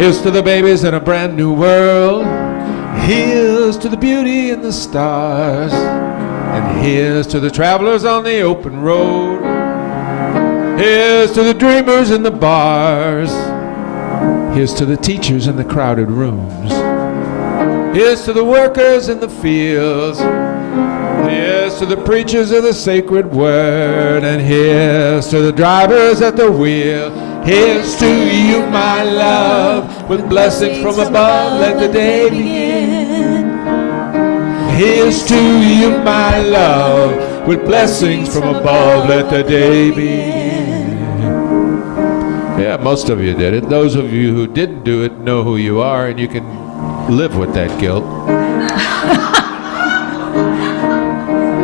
Here's to the babies in a brand new world. Here's to the beauty in the stars. And here's to the travelers on the open road. Here's to the dreamers in the bars. Here's to the teachers in the crowded rooms. Here's to the workers in the fields. Here's to the preachers of the sacred word. And here's to the drivers at the wheel. Here's to you, my love, with blessings from above, let the day begin. Here's to you, my love, with blessings from above, let the day begin. Yeah, most of you did it. Those of you who didn't do it know who you are, and you can live with that guilt.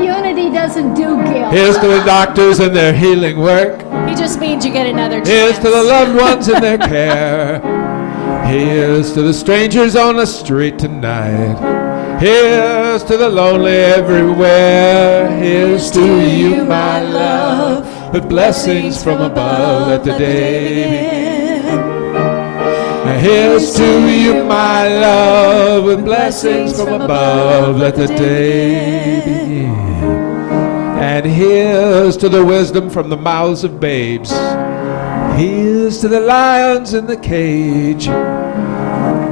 Unity doesn't do guilt. Here's to the doctors and their healing work. He just means you get another chance. Here's to the loved ones in their care. Here's to the strangers on the street tonight. Here's to the lonely everywhere. Here's to you, my love, with blessings from above, let the day begin. Here's to you, my love, with blessings from above, let the day begin. And here's to the wisdom from the mouths of babes. Here's to the lions in the cage.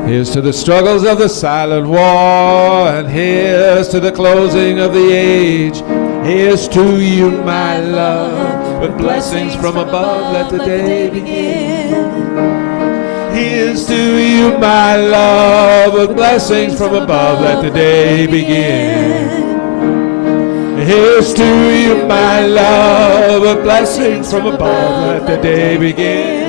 Here's to the struggles of the silent war. And here's to the closing of the age. Here's to you, my love, with blessings from above, let the day begin. Here's to you, my love, with blessings from above, let the day begin. Here's to you, my love, with blessings from above, let the day begin.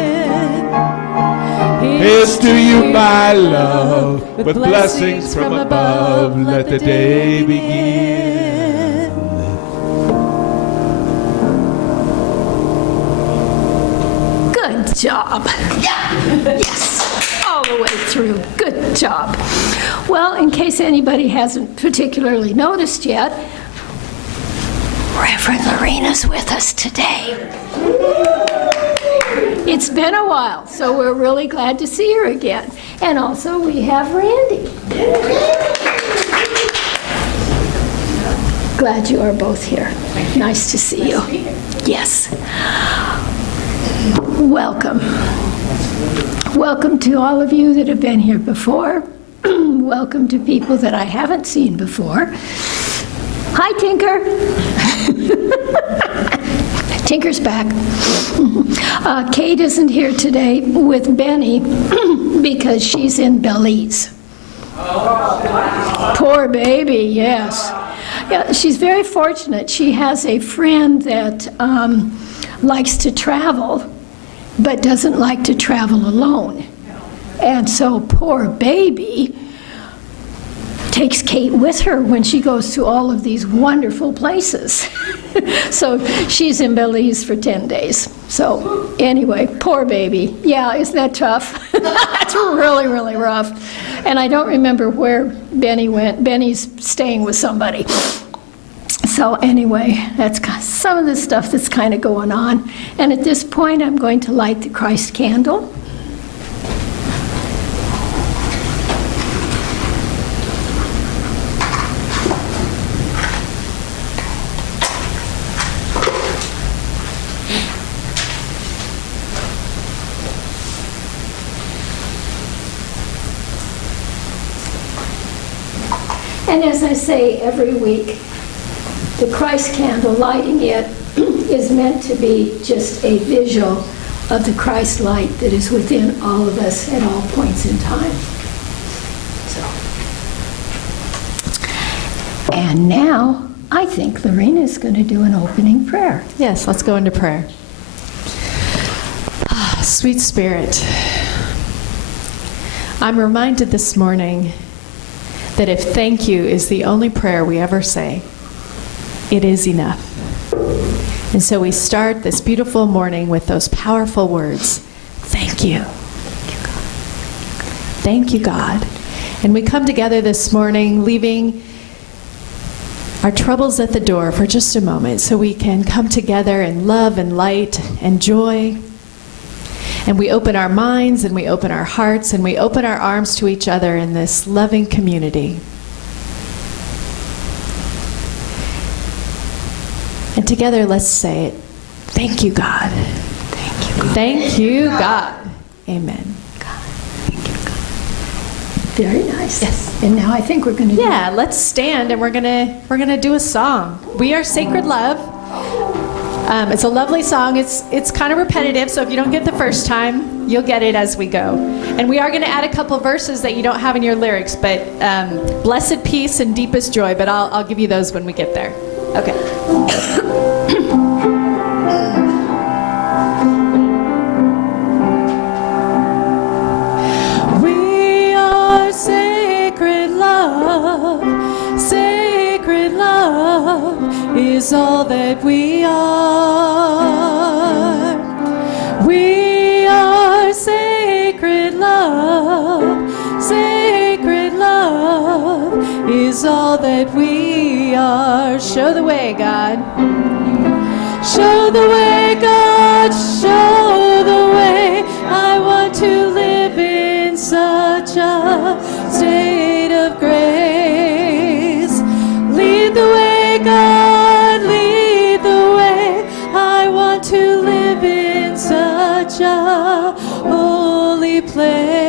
Here's to you, my love, with blessings from above, let the day begin. Good job. Yes, all the way through. Good job. Well, in case anybody hasn't particularly noticed yet, Reverend Lorena's with us today. It's been a while, so we're really glad to see her again. And also we have Randy. Glad you are both here. Nice to see you. Yes. Welcome. Welcome to all of you that have been here before. Welcome to people that I haven't seen before. Hi, Tinker. Tinker's back. Kate isn't here today with Benny because she's in Belize. Poor baby, yes. Yeah, she's very fortunate. She has a friend that likes to travel, but doesn't like to travel alone. And so poor baby takes Kate with her when she goes to all of these wonderful places. So she's in Belize for 10 days. So anyway, poor baby. Yeah, isn't that tough? That's really, really rough. And I don't remember where Benny went. Benny's staying with somebody. So anyway, that's some of the stuff that's kind of going on. And at this point, I'm going to light the Christ candle. And as I say every week, the Christ candle, lighting it, is meant to be just a visual of the Christ light that is within all of us at all points in time. So. And now, I think Lorena is going to do an opening prayer. Yes, let's go into prayer. Sweet Spirit, I'm reminded this morning that if thank you is the only prayer we ever say, it is enough. And so we start this beautiful morning with those powerful words, thank you. Thank you, God. And we come together this morning, leaving our troubles at the door for just a moment so we can come together in love and light and joy. And we open our minds and we open our hearts and we open our arms to each other in this loving community. And together, let's say it. Thank you, God. Thank you, God. Thank you, God. Amen. Very nice. Yes. And now I think we're going to Yeah, let's stand and we're gonna do a song. We Are Sacred Love. It's a lovely song. It's kind of repetitive, so if you don't get the first time, you'll get it as we go. And we are going to add a couple verses that you don't have in your lyrics, but blessed peace and deepest joy. But I'll give you those when we get there. Okay. We are sacred love. Sacred love is all that we are. We are sacred love. Sacred love is all that we are. Show the way, God. Show the way, God. Show the way. I want to live in such a state of grace. Lead the way, God. Lead the way. I want to live in such a holy place.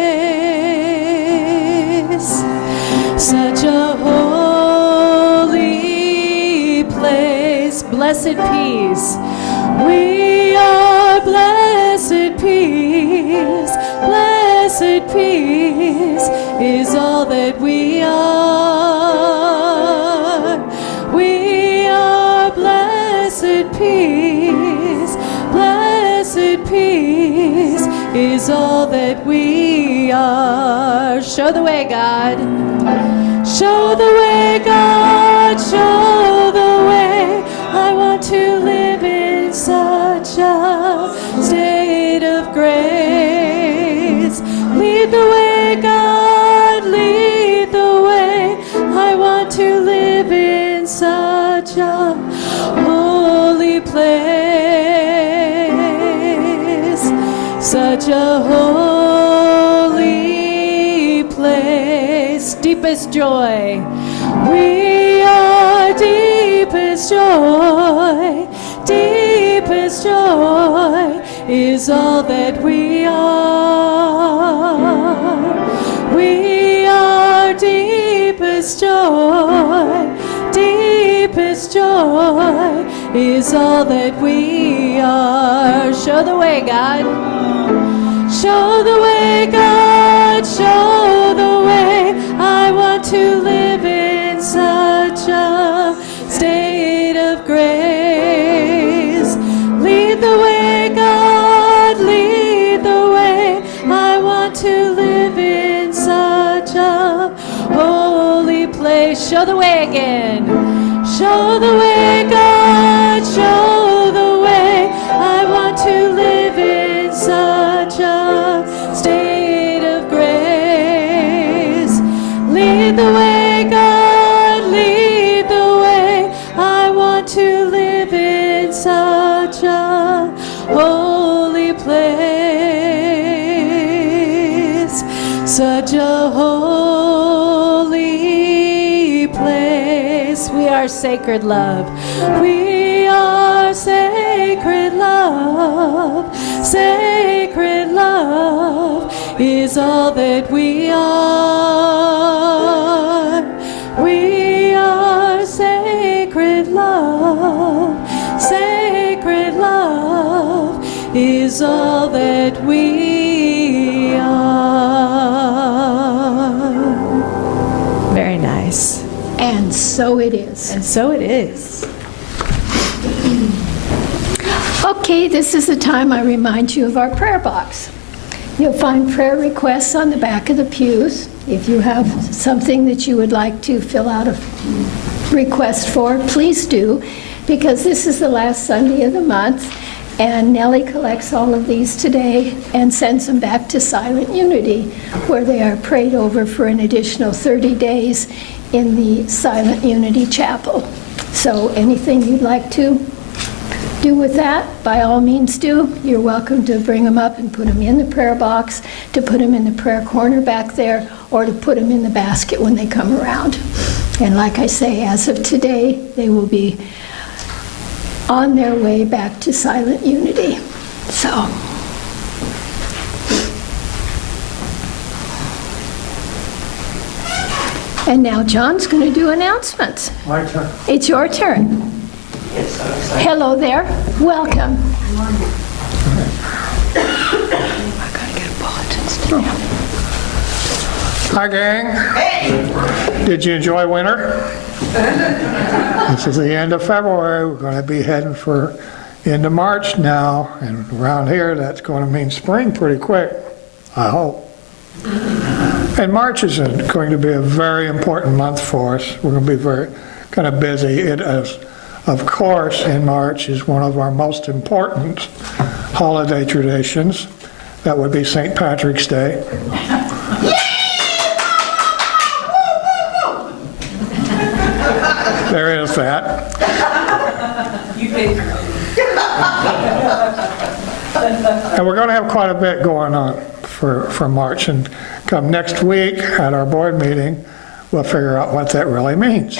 Such a holy place. Blessed peace. We are blessed peace. Blessed peace is all that we are. We are blessed peace. Blessed peace is all that we are. Show the way, God. Show the way, God. Show the way. I want to live in such a state of grace. Lead the way, God. Lead the way. I want to live in such a holy place. Such a holy place. Deepest joy. We are deepest joy. Deepest joy is all that we are. We are deepest joy. Deepest joy is all that we are. Show the way, God. Show the way, God. Show the way. I want to live in such a state of grace. Lead the way, God. Lead the way. I want to live in such a holy place. Show the way again. Show the way, God. Show the way. I want to live in such a state of grace. Lead the way, God. Lead the way. I want to live in such a holy place. Such a holy place. We are sacred love. We are sacred love. Sacred love is all that we are. We are sacred love. Sacred love is all that we are. Very nice. And so it is. And so it is. Okay, this is the time I remind you of our prayer box. You'll find prayer requests on the back of the pews. If you have something that you would like to fill out a request for, please do, because this is the last Sunday of the month, and Nellie collects all of these today and sends them back to Silent Unity, where they are prayed over for an additional 30 days in the Silent Unity Chapel. So anything you'd like to do with that, by all means do. You're welcome to bring them up and put them in the prayer box, to put them in the prayer corner back there, or to put them in the basket when they come around. And like I say, as of today, they will be on their way back to silent unity. So. And now John's going to do announcements. My turn. It's your turn. Yes, I'm excited. Hello there. Welcome. Hi, gang. Hey. Did you enjoy winter? This is the end of February. We're going to be heading for into March now, and around here that's going to mean spring pretty quick, I hope. And March is going to be a very important month for us. We're going to be very kind of busy. It is, of course, in March is one of our most important holiday traditions. That would be St. Patrick's Day. There is that. You paid for it. And we're going to have quite a bit going on for March. And come next week at our board meeting, we'll figure out what that really means.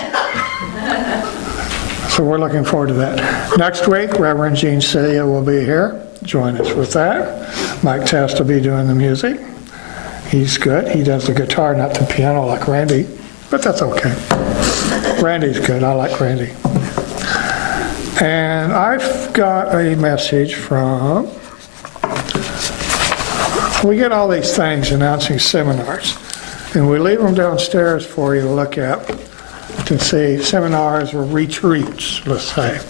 So we're looking forward to that. Next week, Reverend Gene Cydia will be here. Join us with that. Mike Test will be doing the music. He's good. He does the guitar, not the piano like Randy, but that's okay. Randy's good. I like Randy. And I've got a message from, we get all these things announcing seminars, and we leave them downstairs for you to look at to see seminars or retreats, let's say.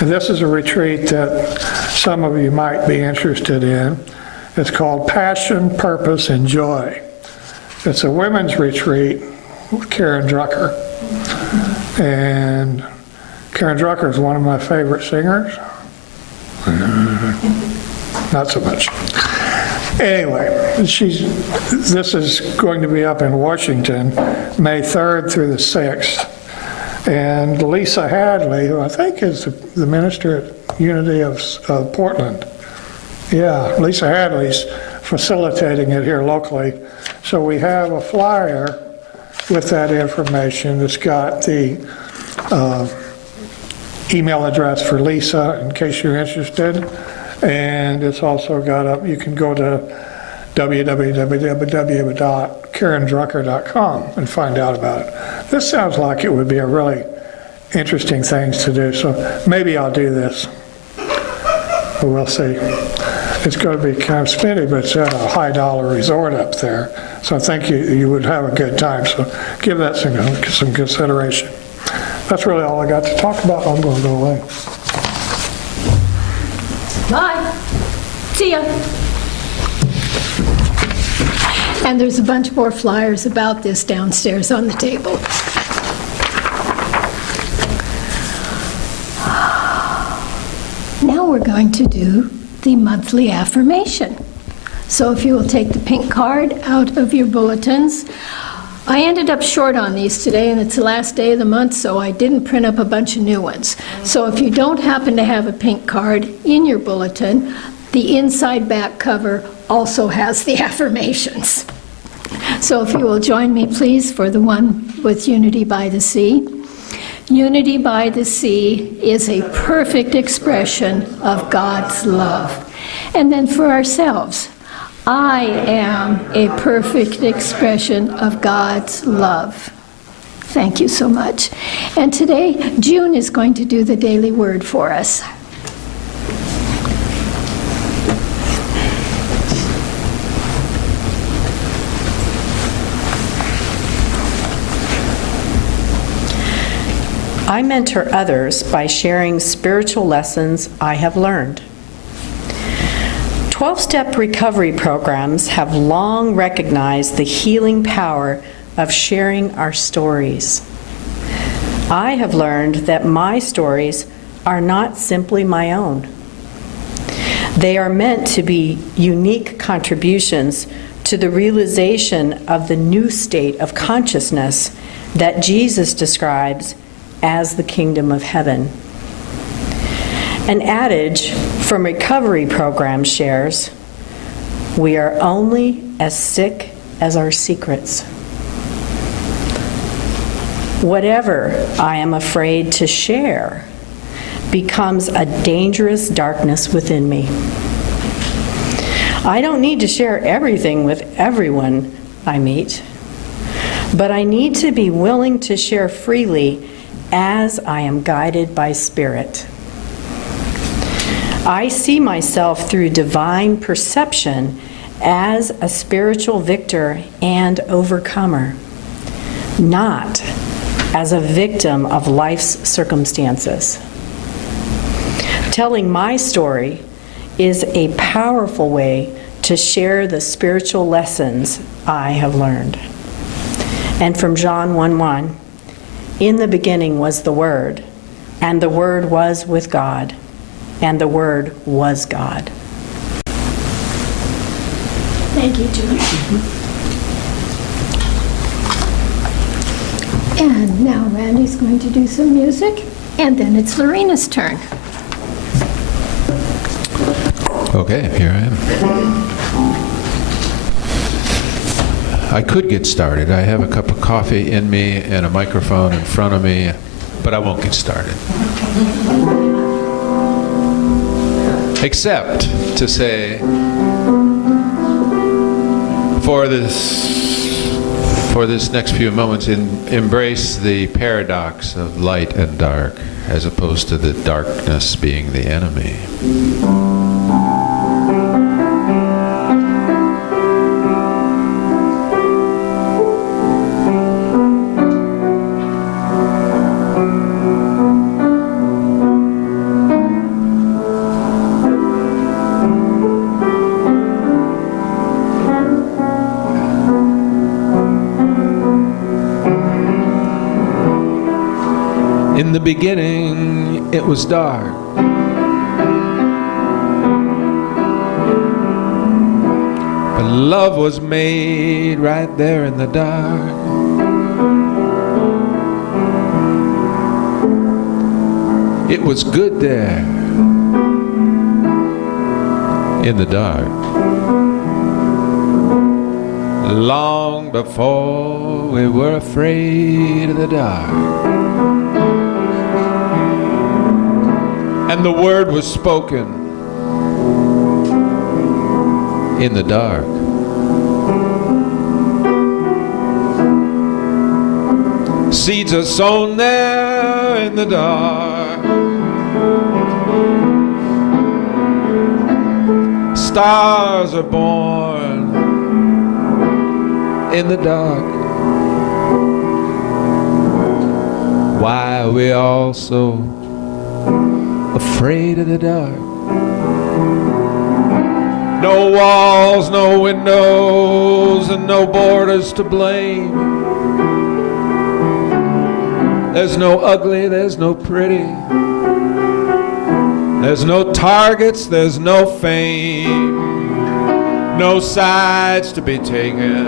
And this is a retreat that some of you might be interested in. It's called Passion, Purpose, and Joy. It's a women's retreat with Karen Drucker. And Karen Drucker is one of my favorite singers. Not so much. Anyway, this is going to be up in Washington, May 3rd through the 6th. And Lisa Hadley, who I think is the minister at Unity of Portland. Yeah, Lisa Hadley's facilitating it here locally. So we have a flyer with that information. It's got the email address for Lisa in case you're interested. And it's also got you can go to www.karendrucker.com and find out about it. This sounds like it would be a really interesting thing to do, so maybe I'll do this. But we'll see. It's going to be kind of spendy, but it's at a high dollar resort up there, so I think you would have a good time, so give that some consideration. That's really all I got to talk about. I'm going to go away. Bye. See ya. And there's a bunch more flyers about this downstairs on the table. Now we're going to do the monthly affirmation. So if you will take the pink card out of your bulletins. I ended up short on these today, and it's the last day of the month, so I didn't print up a bunch of new ones. So if you don't happen to have a pink card in your bulletin, the inside back cover also has the affirmations. So if you will join me, please, for the one with Unity by the Sea. Unity by the sea is a perfect expression of God's love. And then for ourselves, I am a perfect expression of God's love. Thank you so much. And today, June is going to do the daily word for us. I mentor others by sharing spiritual lessons I have learned. 12-step recovery programs have long recognized the healing power of sharing our stories. I have learned that my stories are not simply my own. They are meant to be unique contributions to the realization of the new state of consciousness that Jesus describes as the kingdom of heaven. An adage from recovery programs shares, "We are only as sick as our secrets." Whatever I am afraid to share becomes a dangerous darkness within me. I don't need to share everything with everyone I meet, but I need to be willing to share freely as I am guided by Spirit. I see myself through divine perception as a spiritual victor and overcomer, not as a victim of life's circumstances. Telling my story is a powerful way to share the spiritual lessons I have learned. And from John 1:1, "In the beginning was the Word, and the Word was with God, and the Word was God." Thank you, Julie. And now Randy's going to do some music, and then it's Lorena's turn. Okay, here I am. I could get started. I have a cup of coffee in me and a microphone in front of me, but I won't get started. Except to say, for this next few moments, embrace the paradox of light and dark, as opposed to the darkness being the enemy. In the beginning, it was dark. But love was made right there in the dark. It was good there in the dark. Long before we were afraid of the dark. And the word was spoken in the dark. Seeds are sown there in the dark. Stars are born in the dark. Why are we all so afraid of the dark? No walls, no windows, and no borders to blame. There's no ugly, there's no pretty. There's no targets, there's no fame. No sides to be taken.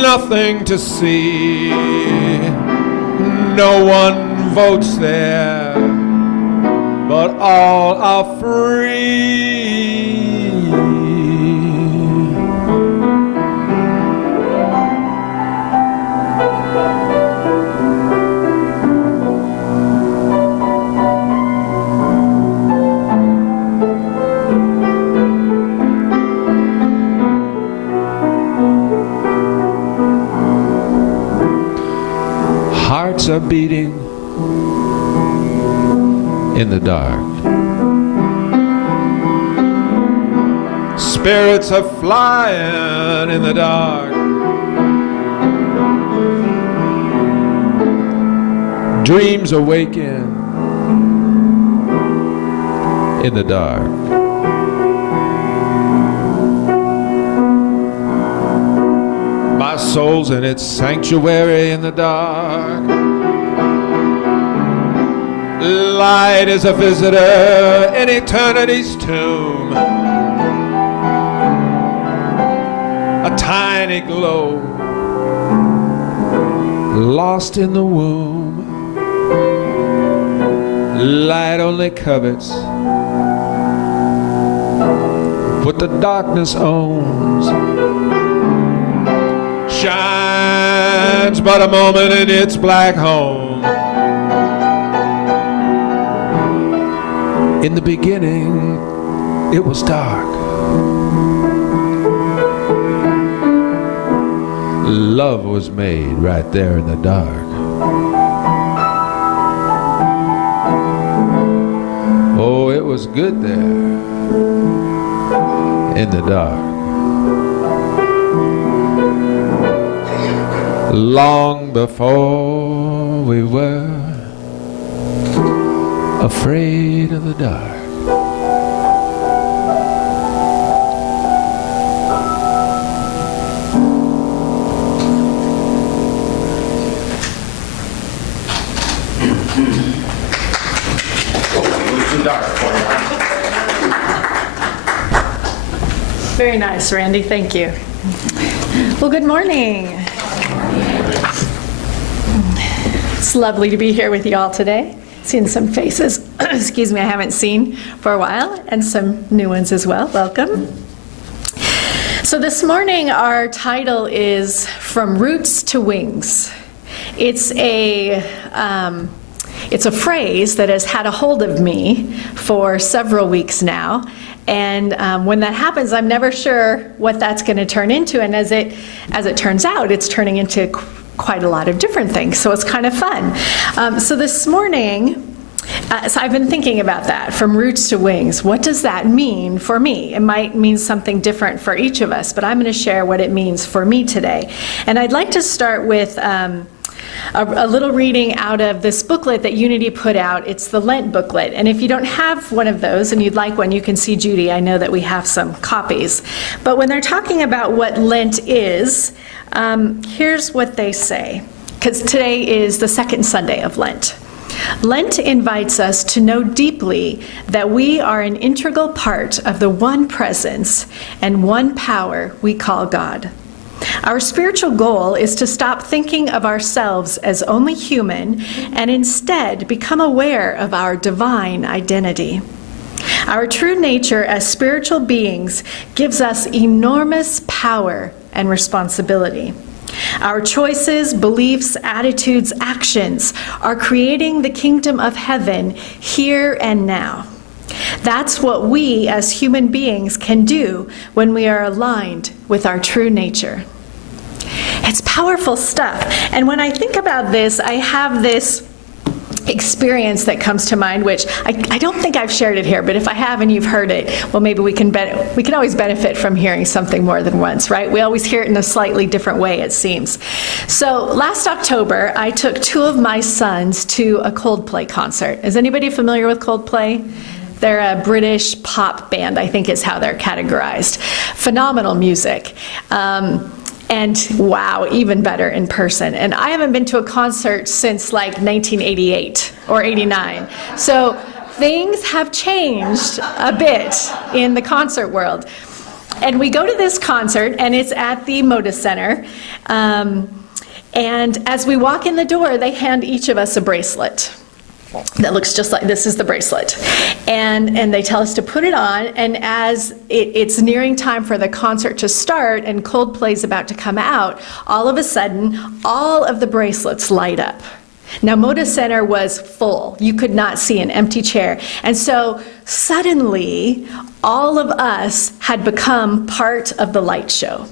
Nothing to see. No one votes there, but all are free. Hearts are beating in the dark. Spirits are flying in the dark. Dreams awaken in the dark. My soul's in its sanctuary in the dark. Light is a visitor in eternity's tomb. A tiny glow lost in the womb. light only covets what the darkness owns. Shines but a moment in its black home. In the beginning, it was dark. Love was made right there in the dark. Oh, it was good there in the dark. Long before we were afraid of the dark. Very nice, Randy. Thank you. Well, good morning. It's lovely to be here with you all today. Seeing some faces, excuse me, I haven't seen for a while, and some new ones as well. Welcome. So this morning, our title is From Roots to Wings. It's a phrase that has had a hold of me for several weeks now. And when that happens, I'm never sure what that's going to turn into. And as it turns out, it's turning into quite a lot of different things. So it's kind of fun. So this morning, so I've been thinking about that, from roots to wings. What does that mean for me? It might mean something different for each of us, but I'm going to share what it means for me today. And I'd like to start with a little reading out of this booklet that Unity put out. It's the Lent booklet. And if you don't have one of those and you'd like one, you can see Judy. I know that we have some copies. But when they're talking about what Lent is, here's what they say. Because today is the second Sunday of Lent. Lent invites us to know deeply that we are an integral part of the one presence and one power we call God. Our spiritual goal is to stop thinking of ourselves as only human and instead become aware of our divine identity. Our true nature as spiritual beings gives us enormous power and responsibility. Our choices, beliefs, attitudes, actions are creating the kingdom of heaven here and now. That's what we as human beings can do when we are aligned with our true nature. It's powerful stuff. And when I think about this, I have this experience that comes to mind, which I don't think I've shared it here, but if I have and you've heard it, well, maybe we can always benefit from hearing something more than once, right? We always hear it in a slightly different way, it seems. So last October, I took two of my sons to a Coldplay concert. Is anybody familiar with Coldplay? They're a British pop band, I think is how they're categorized. Phenomenal music. And wow, even better in person. And I haven't been to a concert since like 1988 or 89. So things have changed a bit in the concert world. And we go to this concert, and it's at the Moda Center. And as we walk in the door, they hand each of us a bracelet that looks just like this. Is the bracelet, and they tell us to put it on, and as it's nearing time for the concert to start and Coldplay's about to come out, all of a sudden all of the bracelets light up. Now Moda Center was full. You could not see an empty chair, and so suddenly all of us had become part of the light show.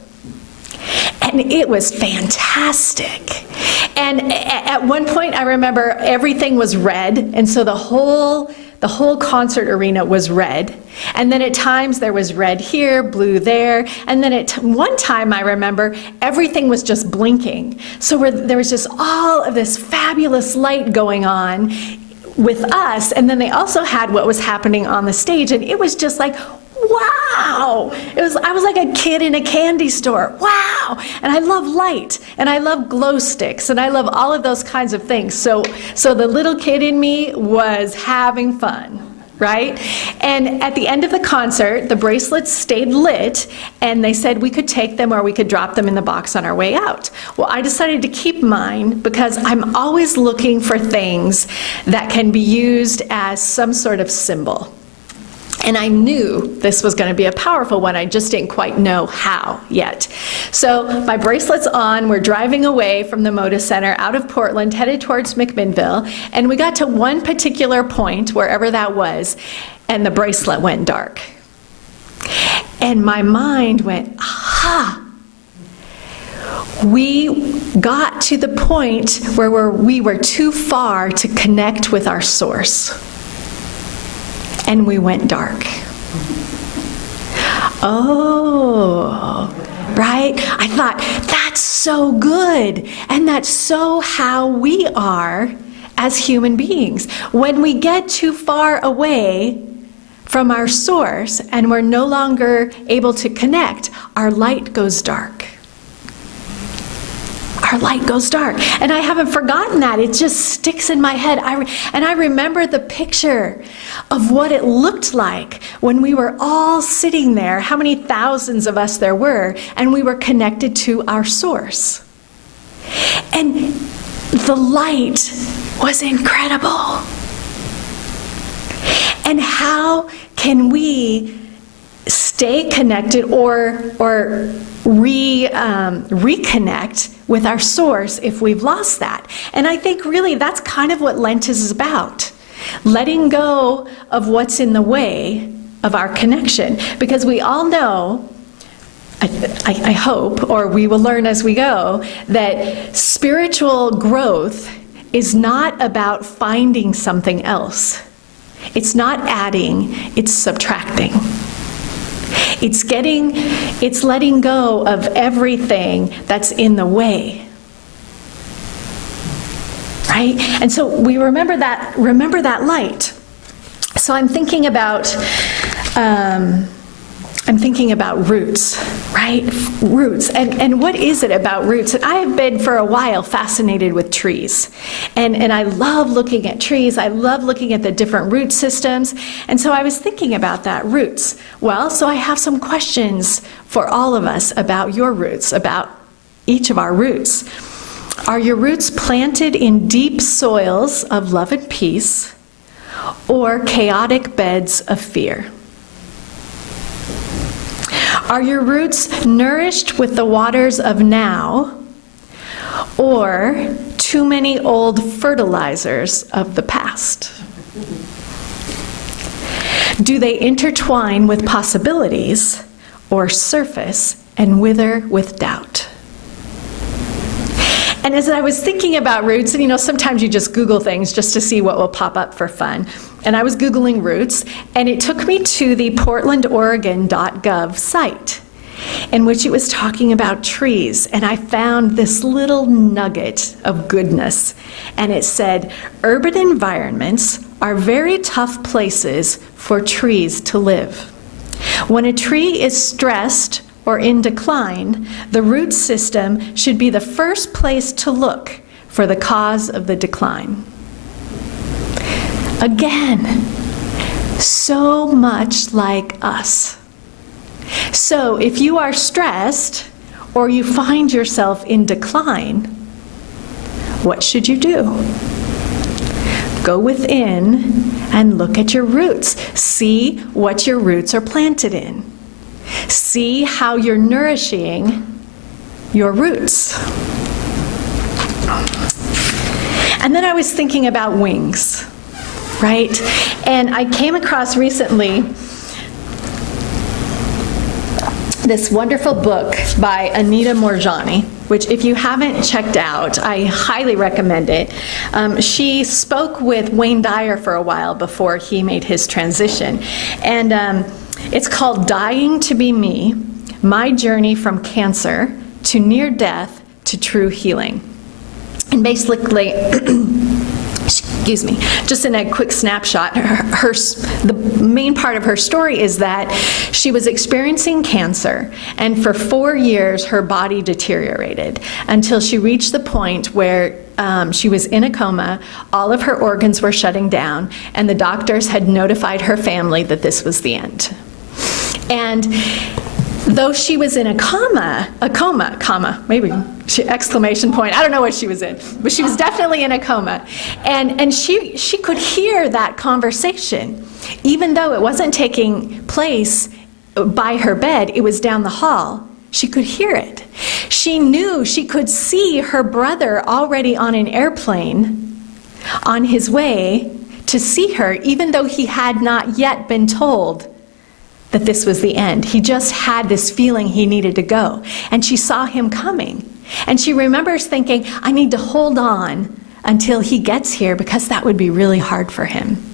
And it was fantastic. And at one point, I remember everything was red, and so the whole concert arena was red. And then at times there was red here, blue there, and then at one time I remember everything was just blinking. So there was just all of this fabulous light going on with us, and then they also had what was happening on the stage, and it was just like, wow! I was like a kid in a candy store. Wow! And I love light, and I love glow sticks, and I love all of those kinds of things. So the little kid in me was having fun. right? And at the end of the concert, the bracelets stayed lit, and they said we could take them or we could drop them in the box on our way out. Well, I decided to keep mine because I'm always looking for things that can be used as some sort of symbol. And I knew this was going to be a powerful one. I just didn't quite know how yet. So my bracelet's on. We're driving away from the Moda Center out of Portland, headed towards McMinnville. And we got to one particular point, wherever that was, and the bracelet went dark. And my mind went, aha! We got to the point where we were too far to connect with our source. And we went dark. Oh, right? I thought, that's so good. And that's so how we are as human beings. When we get too far away from our source and we're no longer able to connect, our light goes dark. Our light goes dark. And I haven't forgotten that. It just sticks in my head. And I remember the picture of what it looked like when we were all sitting there, how many thousands of us there were, and we were connected to our source. And the light was incredible. And how can we stay connected or reconnect with our source if we've lost that? And I think really that's kind of what Lent is about. Letting go of what's in the way of our connection. Because we all know, I hope, or we will learn as we go, that spiritual growth is not about finding something else. It's not adding, it's subtracting. It's letting go of everything that's in the way. Right? And so we remember that light. So I'm thinking about roots, right? Roots. And what is it about roots? And I have been for a while fascinated with trees. And I love looking at trees. I love looking at the different root systems. And so I was thinking about that, roots. Well, so I have some questions for all of us about your roots, about each of our roots. Are your roots planted in deep soils of love and peace, or chaotic beds of fear? Are your roots nourished with the waters of now, or too many old fertilizers of the past? Do they intertwine with possibilities, or surface and wither with doubt? And as I was thinking about roots, and sometimes you just Google things just to see what will pop up for fun. And I was Googling roots, and it took me to the portlandoregon.gov site, in which it was talking about trees. And I found this little nugget of goodness. And it said, urban environments are very tough places for trees to live. When a tree is stressed or in decline, the root system should be the first place to look for the cause of the decline. Again, so much like us. So if you are stressed or you find yourself in decline, what should you do? Go within and look at your roots. See what your roots are planted in. See how you're nourishing your roots. And then I was thinking about wings, right? And I came across recently this wonderful book by Anita Moorjani, which if you haven't checked out, I highly recommend it. She spoke with Wayne Dyer for a while before he made his transition. And it's called Dying to Be Me, My Journey from Cancer to Near Death to True Healing. And basically, excuse me, just in a quick snapshot, the main part of her story is that she was experiencing cancer, and for 4 years her body deteriorated until she reached the point where she was in a coma, all of her organs were shutting down, and the doctors had notified her family that this was the end. And though she was in a coma, maybe, exclamation point, I don't know what she was in, but she was definitely in a coma. And she could hear that conversation, even though it wasn't taking place by her bed, it was down the hall. She could hear it. She knew, she could see her brother already on an airplane on his way to see her, even though he had not yet been told that this was the end. He just had this feeling he needed to go. And she saw him coming. And she remembers thinking, I need to hold on until he gets here because that would be really hard for him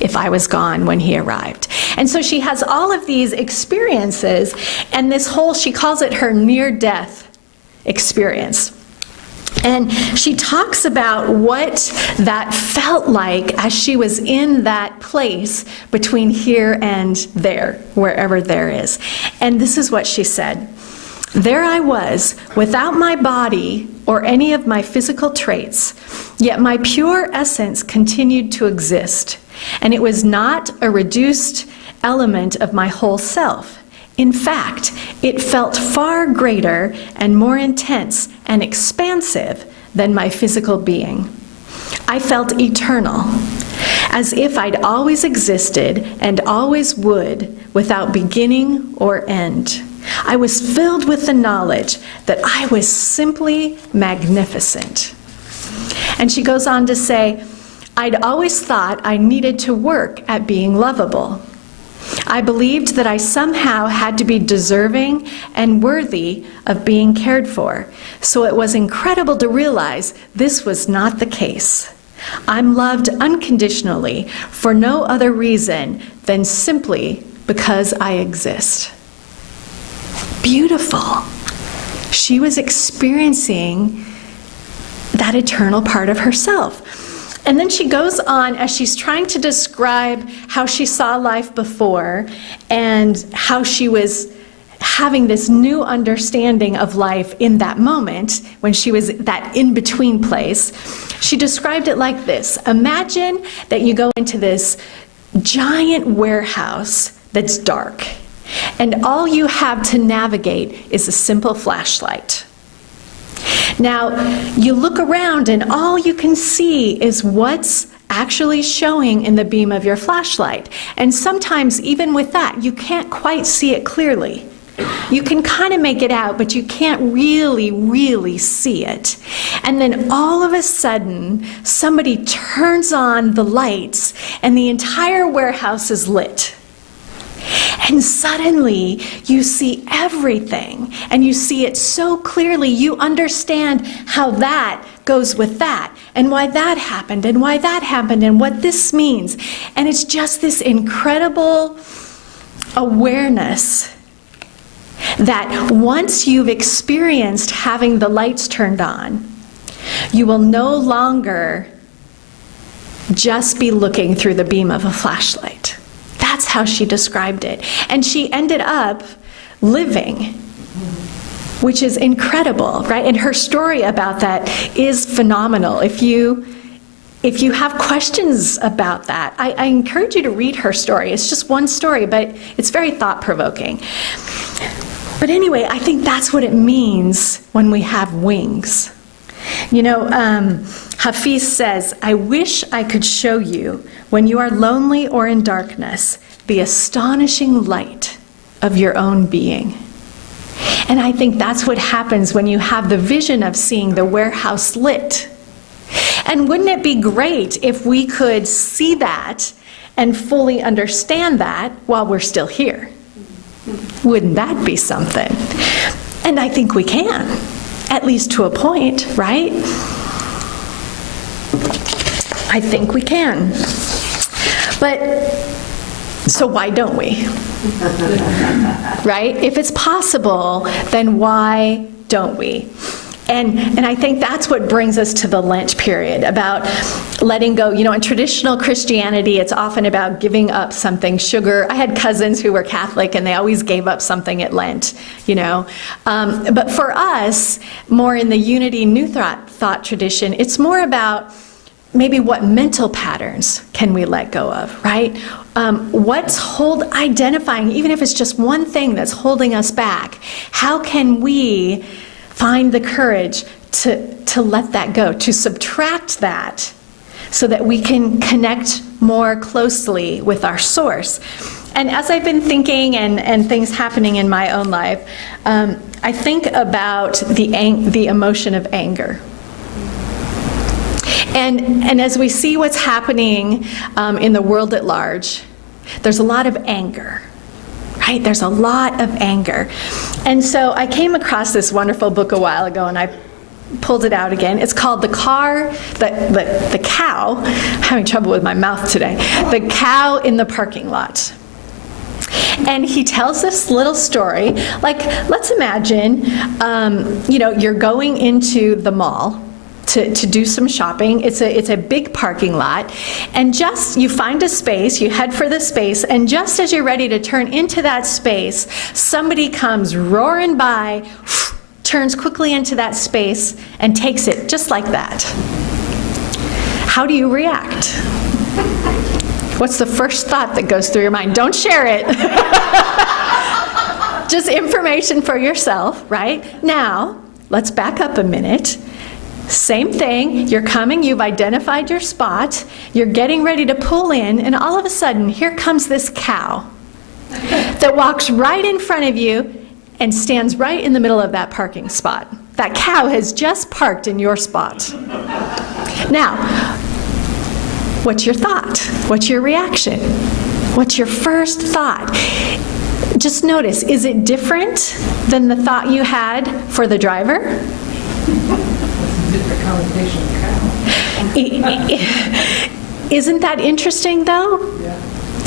if I was gone when he arrived. And so she has all of these experiences, and this whole, she calls it her near-death experience. And she talks about what that felt like as she was in that place between here and there, wherever there is. And this is what she said. There I was, without my body or any of my physical traits, yet my pure essence continued to exist. And it was not a reduced element of my whole self. In fact, it felt far greater and more intense and expansive than my physical being. I felt eternal, as if I'd always existed and always would, without beginning or end. I was filled with the knowledge that I was simply magnificent. And she goes on to say, I'd always thought I needed to work at being lovable. I believed that I somehow had to be deserving and worthy of being cared for. So it was incredible to realize this was not the case. I'm loved unconditionally for no other reason than simply because I exist. Beautiful. She was experiencing that eternal part of herself. And then she goes on as she's trying to describe how she saw life before and how she was having this new understanding of life in that moment when she was that in-between place. She described it like this. Imagine that you go into this giant warehouse that's dark, and all you have to navigate is a simple flashlight. Now, you look around and all you can see is what's actually showing in the beam of your flashlight. And sometimes, even with that, you can't quite see it clearly. You can kind of make it out, but you can't really see it. And then all of a sudden, somebody turns on the lights and the entire warehouse is lit. And suddenly, you see everything, and you see it so clearly. You understand how that goes with that, and why that happened, and why that happened, and what this means. And it's just this incredible awareness that once you've experienced having the lights turned on, you will no longer just be looking through the beam of a flashlight. That's how she described it. And she ended up living, which is incredible, right? And her story about that is phenomenal. If you have questions about that, I encourage you to read her story. It's just one story, but it's very thought-provoking. But anyway, I think that's what it means when we have wings. You know, Hafiz says, I wish I could show you, when you are lonely or in darkness, the astonishing light of your own being. And I think that's what happens when you have the vision of seeing the warehouse lit. And wouldn't it be great if we could see that and fully understand that while we're still here? Wouldn't that be something? And I think we can, at least to a point, right? I think we can. But, so why don't we? Right? If it's possible, then why don't we? And I think that's what brings us to the Lent period, about letting go. You know, in traditional Christianity, it's often about giving up something, sugar. I had cousins who were Catholic, and they always gave up something at Lent, you know. But for us, more in the Unity New Thought tradition, it's more about maybe what mental patterns can we let go of, right? What's identifying, even if it's just one thing that's holding us back, how can we find the courage to let that go, to subtract that, so that we can connect more closely with our source? And as I've been thinking and things happening in my own life, I think about the emotion of anger. And as we see what's happening in the world at large, there's a lot of anger, right? There's a lot of anger. And so I came across this wonderful book a while ago, and I pulled it out again. It's called The Cow, I'm having trouble with my mouth today, The Cow in the Parking Lot. And he tells this little story, like, let's imagine, you're going into the mall to do some shopping. It's a big parking lot, and just you find a space, you head for the space, and just as you're ready to turn into that space, somebody comes roaring by, turns quickly into that space, and takes it just like that. How do you react? What's the first thought that goes through your mind? Don't share it. Just information for yourself, right? Now, let's back up a minute. Same thing, you're coming, you've identified your spot, you're getting ready to pull in, and all of a sudden, here comes this cow that walks right in front of you and stands right in the middle of that parking spot. That cow has just parked in your spot. Now, what's your thought? What's your reaction? What's your first thought? Just notice, is it different than the thought you had for the driver? Isn't that interesting, though? Yeah.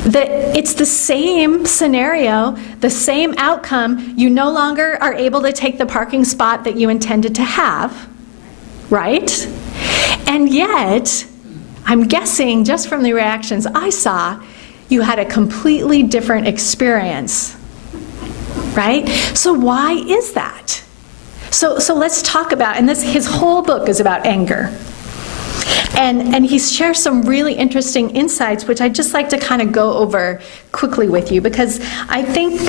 That it's the same scenario, the same outcome. You no longer are able to take the parking spot that you intended to have, right? And yet, I'm guessing just from the reactions I saw, you had a completely different experience, right? So why is that? So let's talk about, and his whole book is about anger. And he shares some really interesting insights, which I'd just like to kind of go over quickly with you, because I think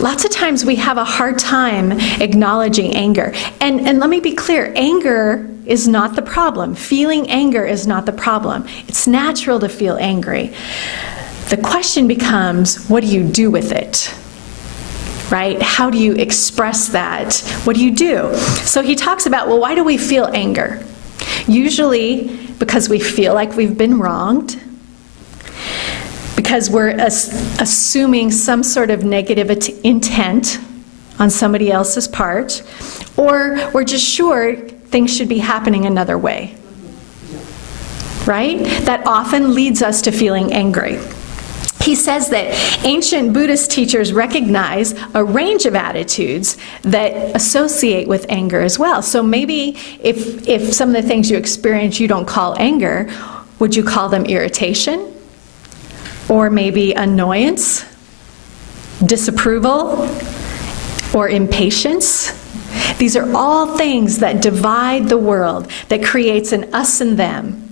lots of times we have a hard time acknowledging anger. And let me be clear, anger is not the problem. Feeling anger is not the problem. It's natural to feel angry. The question becomes, what do you do with it? Right? How do you express that? What do you do? So he talks about, well, why do we feel anger? Usually because we feel like we've been wronged, because we're assuming some sort of negative intent on somebody else's part, or we're just sure things should be happening another way. Right? That often leads us to feeling angry. He says that ancient Buddhist teachers recognize a range of attitudes that associate with anger as well. So maybe if some of the things you experience you don't call anger, would you call them irritation? Or maybe annoyance, disapproval, or impatience? These are all things that divide the world, that creates an us and them.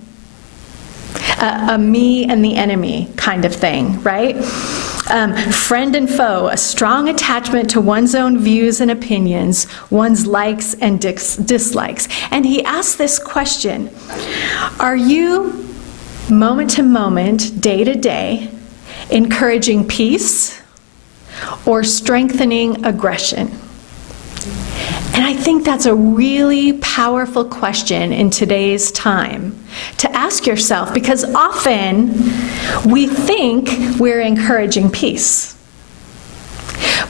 A me and the enemy kind of thing, right? Friend and foe, a strong attachment to one's own views and opinions, one's likes and dislikes. And he asks this question, are you moment to moment, day to day, encouraging peace or strengthening aggression? And I think that's a really powerful question in today's time to ask yourself, because often we think we're encouraging peace.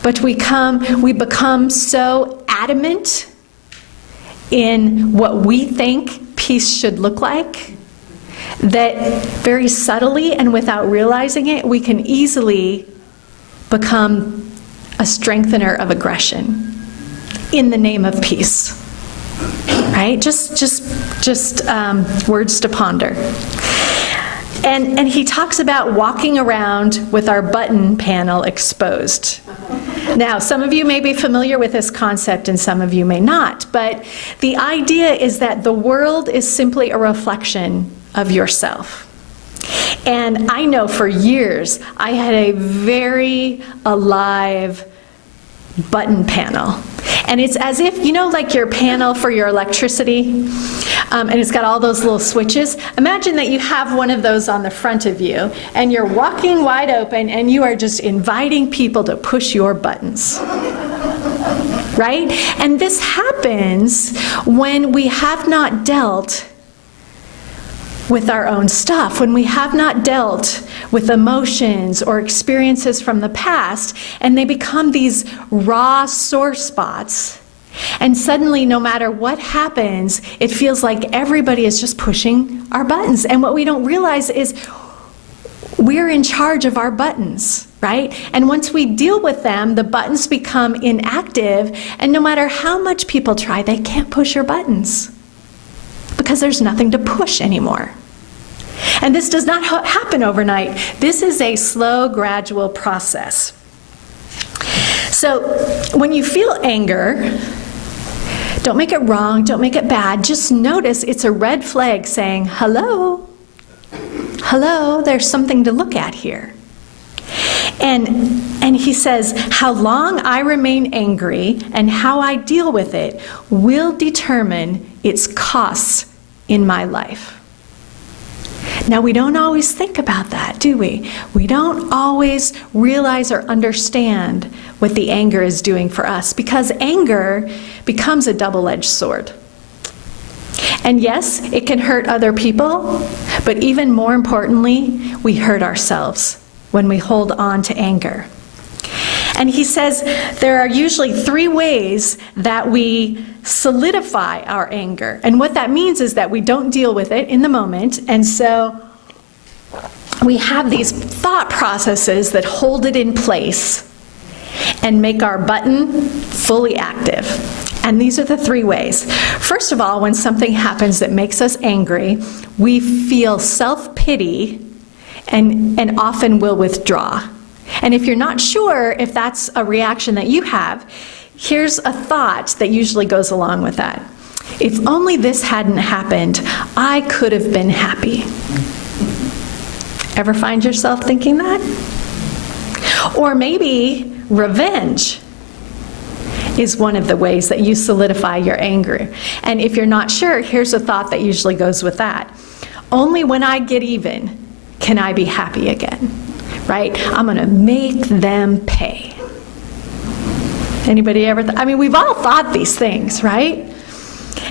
But we become so adamant in what we think peace should look like that very subtly and without realizing it, we can easily become a strengthener of aggression in the name of peace. right? Just words to ponder. And he talks about walking around with our button panel exposed. Now, some of you may be familiar with this concept and some of you may not, but the idea is that the world is simply a reflection of yourself. And I know for years I had a very alive button panel. And it's as if, you know, like your panel for your electricity, and it's got all those little switches. Imagine that you have one of those on the front of you, and you're walking wide open, and you are just inviting people to push your buttons. Right? And this happens when we have not dealt with our own stuff, when we have not dealt with emotions or experiences from the past, and they become these raw sore spots, and suddenly no matter what happens, it feels like everybody is just pushing our buttons. And what we don't realize is we're in charge of our buttons, right? And once we deal with them, the buttons become inactive, and no matter how much people try, they can't push your buttons, because there's nothing to push anymore. And this does not happen overnight. This is a slow, gradual process. So when you feel anger, don't make it wrong, don't make it bad. Just notice it's a red flag saying, hello, hello, there's something to look at here. And he says, how long I remain angry and how I deal with it will determine its costs in my life. Now, we don't always think about that, do we? We don't always realize or understand what the anger is doing for us, because anger becomes a double-edged sword. And yes, it can hurt other people, but even more importantly, we hurt ourselves when we hold on to anger. And he says there are usually 3 ways that we solidify our anger. And what that means is that we don't deal with it in the moment, and so we have these thought processes that hold it in place and make our button fully active. And these are the 3 ways. First of all, when something happens that makes us angry, we feel self-pity and often will withdraw. And if you're not sure if that's a reaction that you have, here's a thought that usually goes along with that. If only this hadn't happened, I could have been happy. Ever find yourself thinking that? Or maybe revenge is one of the ways that you solidify your anger. And if you're not sure, here's a thought that usually goes with that. Only when I get even can I be happy again. Right? I'm going to make them pay. Anybody ever I mean, we've all thought these things, right?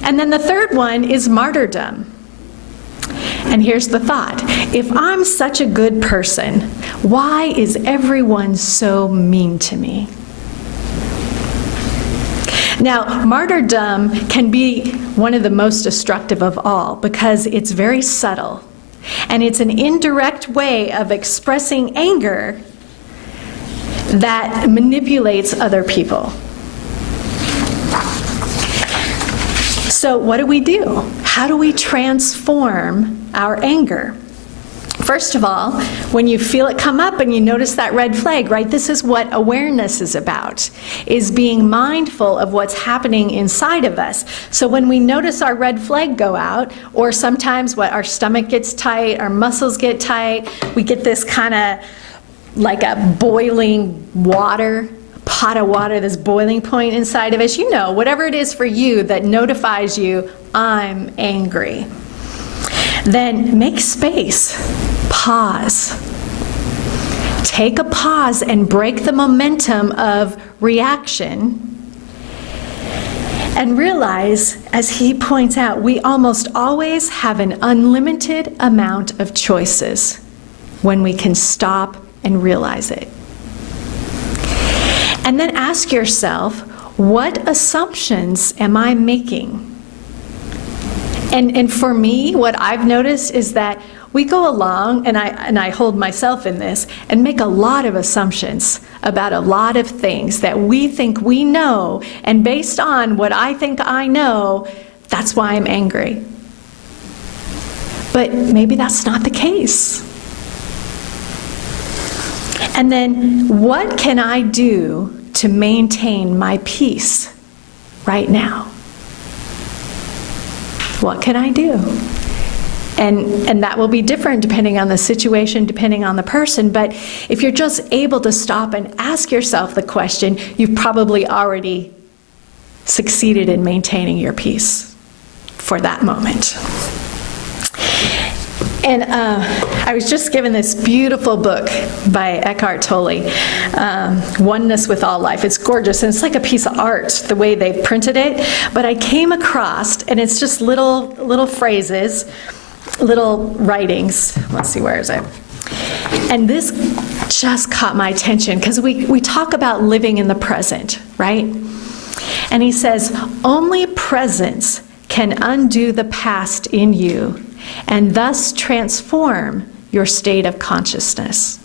And then the third one is martyrdom. And here's the thought. If I'm such a good person, why is everyone so mean to me? Now, martyrdom can be one of the most destructive of all because it's very subtle. And it's an indirect way of expressing anger that manipulates other people. So what do? How do we transform our anger? First of all, when you feel it come up and you notice that red flag, right, this is what awareness is about, is being mindful of what's happening inside of us. So when we notice our red flag go out, or sometimes our stomach gets tight, our muscles get tight, we get this kind of like a boiling water, pot of water, this boiling point inside of us, you know, whatever it is for you that notifies you, I'm angry. Then make space, pause. Take a pause and break the momentum of reaction. And realize, as he points out, we almost always have an unlimited amount of choices when we can stop and realize it. And then ask yourself, what assumptions am I making? And for me, what I've noticed is that we go along, and I hold myself in this, and make a lot of assumptions about a lot of things that we think we know, and based on what I think I know, that's why I'm angry. But maybe that's not the case. And then, what can I do to maintain my peace right now? What can I do? And that will be different depending on the situation, depending on the person. But if you're just able to stop and ask yourself the question, you've probably already succeeded in maintaining your peace for that moment. And I was just given this beautiful book by Eckhart Tolle, Oneness with All Life. It's gorgeous, and it's like a piece of art, the way they've printed it. But I came across, and it's just little phrases, little writings. Let's see, where is it? And this just caught my attention, because we talk about living in the present, right? And he says, only presence can undo the past in you, and thus transform your state of consciousness.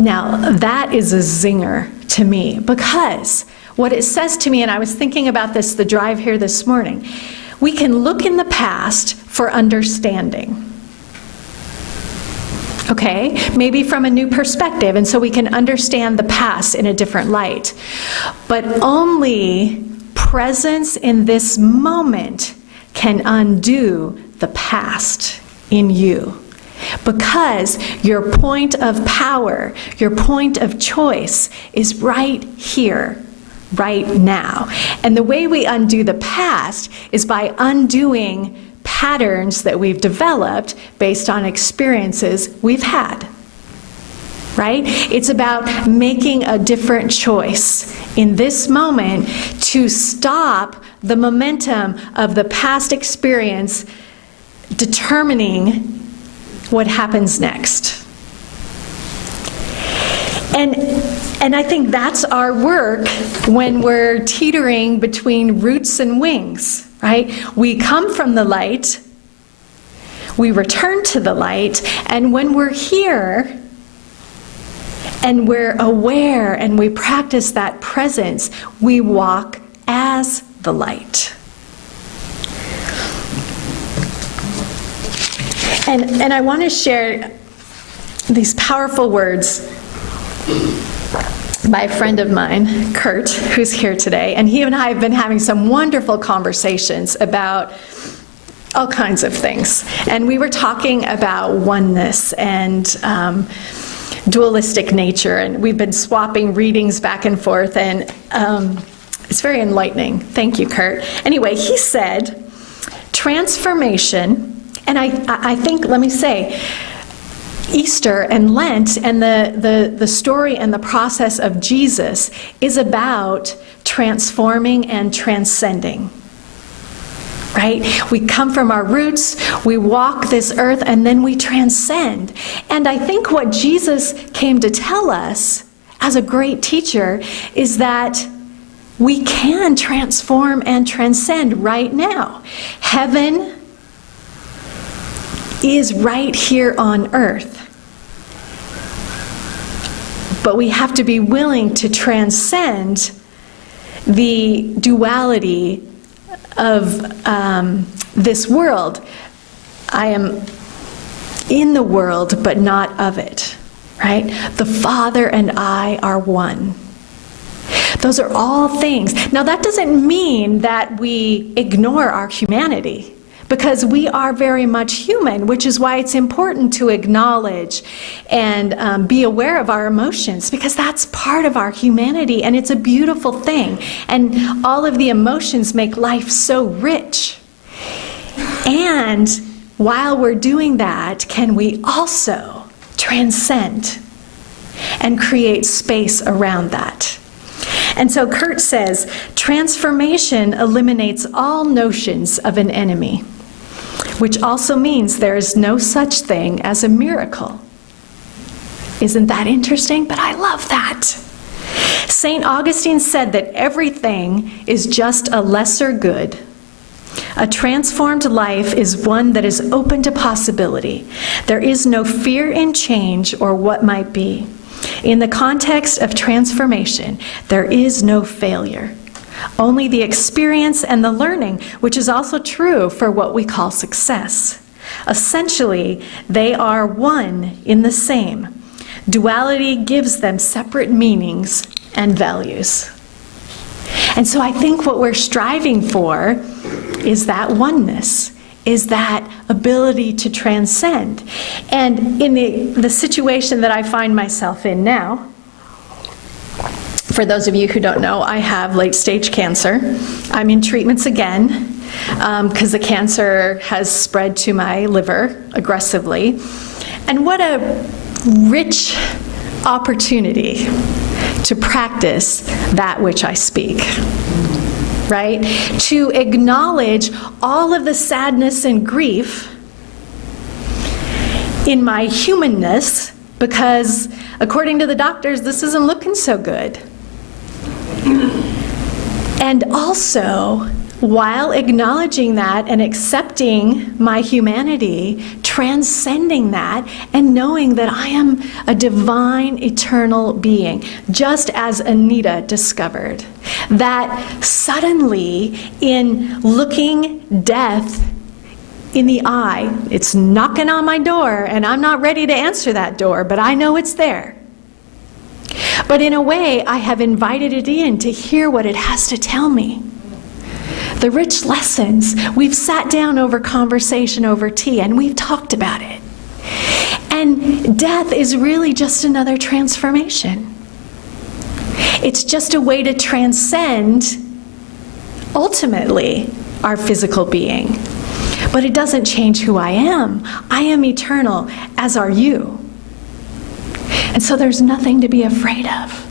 Now, that is a zinger to me, because what it says to me, and I was thinking about this the drive here this morning, we can look in the past for understanding. Okay? Maybe from a new perspective, and so we can understand the past in a different light. But only presence in this moment can undo the past in you. Because your point of power, your point of choice is right here, right now. And the way we undo the past is by undoing patterns that we've developed based on experiences we've had. Right? It's about making a different choice in this moment to stop the momentum of the past experience determining what happens next. And I think that's our work when we're teetering between roots and wings, right? We come from the light, we return to the light, and when we're here, and we're aware and we practice that presence, we walk as the light. And I want to share these powerful words by a friend of mine, Kurt, who's here today. And he and I have been having some wonderful conversations about all kinds of things. And we were talking about oneness and dualistic nature, and we've been swapping readings back and forth, and it's very enlightening. Thank you, Kurt. Anyway, he said, transformation, and I think, let me say, Easter and Lent and the story and the process of Jesus is about transforming and transcending. Right? We come from our roots, we walk this earth, and then we transcend. And I think what Jesus came to tell us as a great teacher is that we can transform and transcend right now. Heaven is right here on earth. But we have to be willing to transcend the duality of this world. I am in the world, but not of it, right? The Father and I are one. Those are all things. Now, that doesn't mean that we ignore our humanity, because we are very much human, which is why it's important to acknowledge and be aware of our emotions, because that's part of our humanity, and it's a beautiful thing. And all of the emotions make life so rich. And while we're doing that, can we also transcend and create space around that? And so Kurt says, transformation eliminates all notions of an enemy, which also means there is no such thing as a miracle. Isn't that interesting? But I love that. St. Augustine said that everything is just a lesser good, A transformed life is one that is open to possibility. There is no fear in change or what might be. In the context of transformation, there is no failure. Only the experience and the learning, which is also true for what we call success. Essentially, they are one in the same. Duality gives them separate meanings and values. And so I think what we're striving for is that oneness, is that ability to transcend. And in the situation that I find myself in now, for those of you who don't know, I have late-stage cancer. I'm in treatments again because the cancer has spread to my liver aggressively. And what a rich opportunity to practice that which I speak, right? To acknowledge all of the sadness and grief in my humanness, because according to the doctors, this isn't looking so good. And also, while acknowledging that and accepting my humanity, transcending that and knowing that I am a divine, eternal being, just as Anita discovered, that suddenly in looking death in the eye, it's knocking on my door and I'm not ready to answer that door, but I know it's there. But in a way, I have invited it in to hear what it has to tell me. The rich lessons. We've sat down over conversation, over tea, and we've talked about it. And death is really just another transformation. It's just a way to transcend, ultimately, our physical being. But it doesn't change who I am. I am eternal, as are you. And so there's nothing to be afraid of.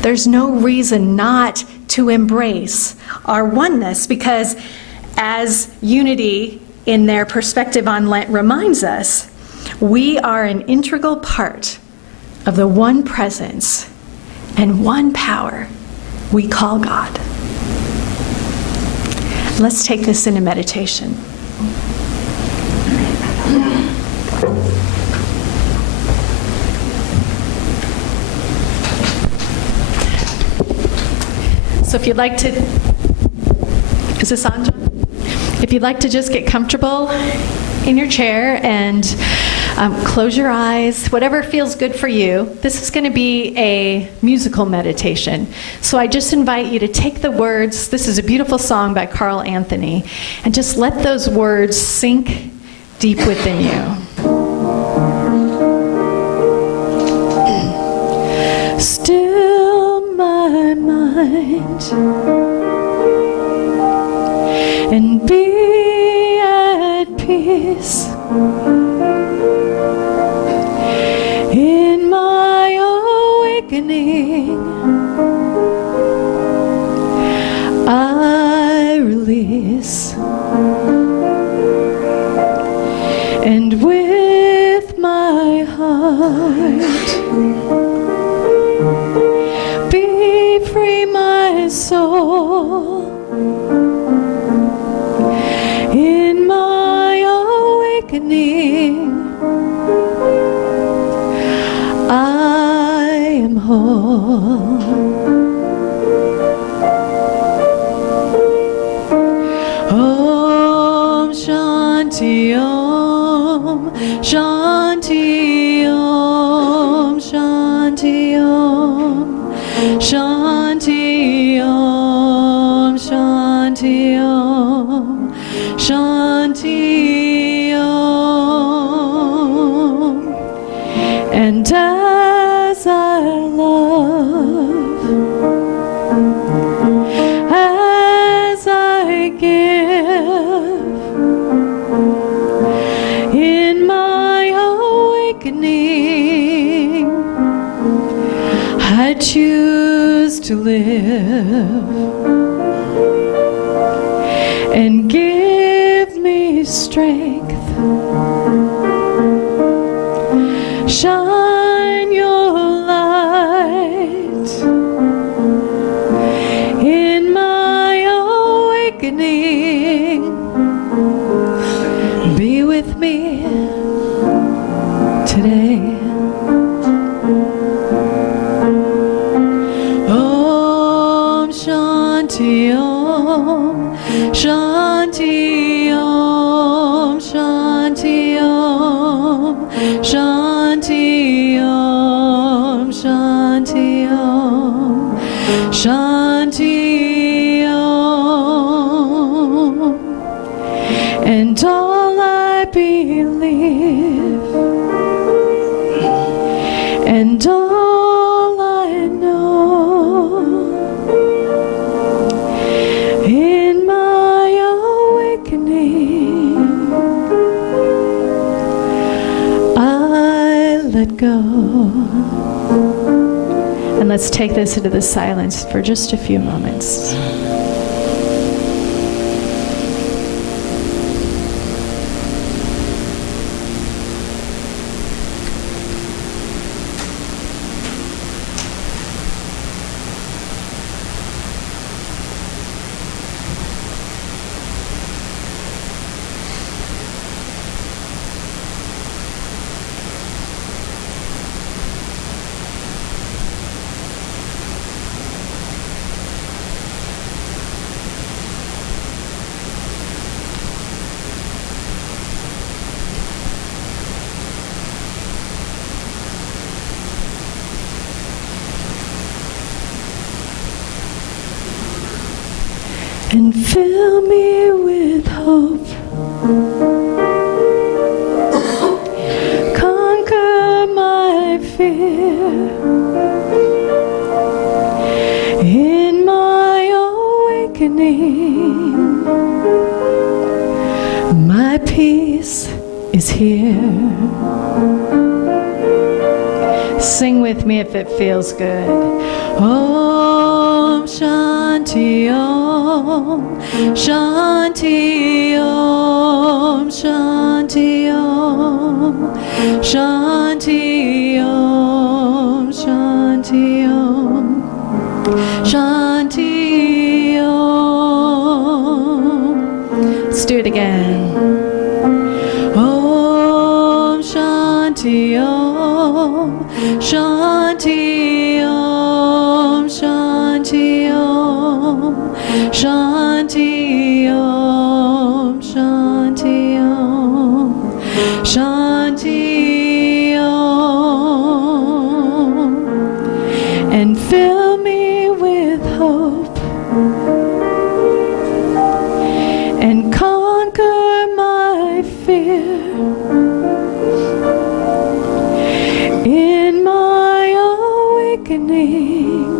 There's no reason not to embrace our oneness, because as unity in their perspective on Lent reminds us, we are an integral part of the one presence and one power we call God. Let's take this into meditation. So if you'd like to, is this on, John? If you'd like to just get comfortable in your chair and close your eyes, whatever feels good for you. This is going to be a musical meditation. So I just invite you to take the words. This is a beautiful song by Carl Anthony, and just let those words sink deep within you. Still my mind and be at peace in my awakening. I release, and with my heart be free, my soul. In my awakening, I am whole. Om Shanti Om, Shanti Om, Shanti Om, Shanti Om, Shanti Om, Shanti Om. And as I love, as I give, in my awakening, I choose to live, and give me strength. Shine your light in my awakening. Shanti Om, Shanti Om, Shanti Om, Shanti Om, Shanti Om, Shanti Om. And all I believe, and all I know, in my awakening, I let go. And let's take this into the silence for just a few moments. And fill me with hope. Conquer my fear. In my awakening, my peace is here. Sing with me if it feels good. Om Shanti Om, Shanti Om, Shanti Om, Shanti Om, Shanti Om, Shanti Om. Let's do it again. Om Shanti Om, Shanti Om, Shanti Om, Shanti Om, Shanti Om, Shanti Om. And fill me with hope and conquer my fear. In my awakening,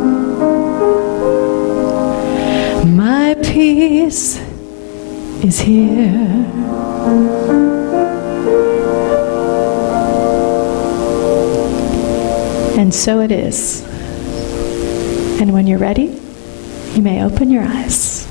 my peace is here. And so it is. And when you're ready, you may open your eyes.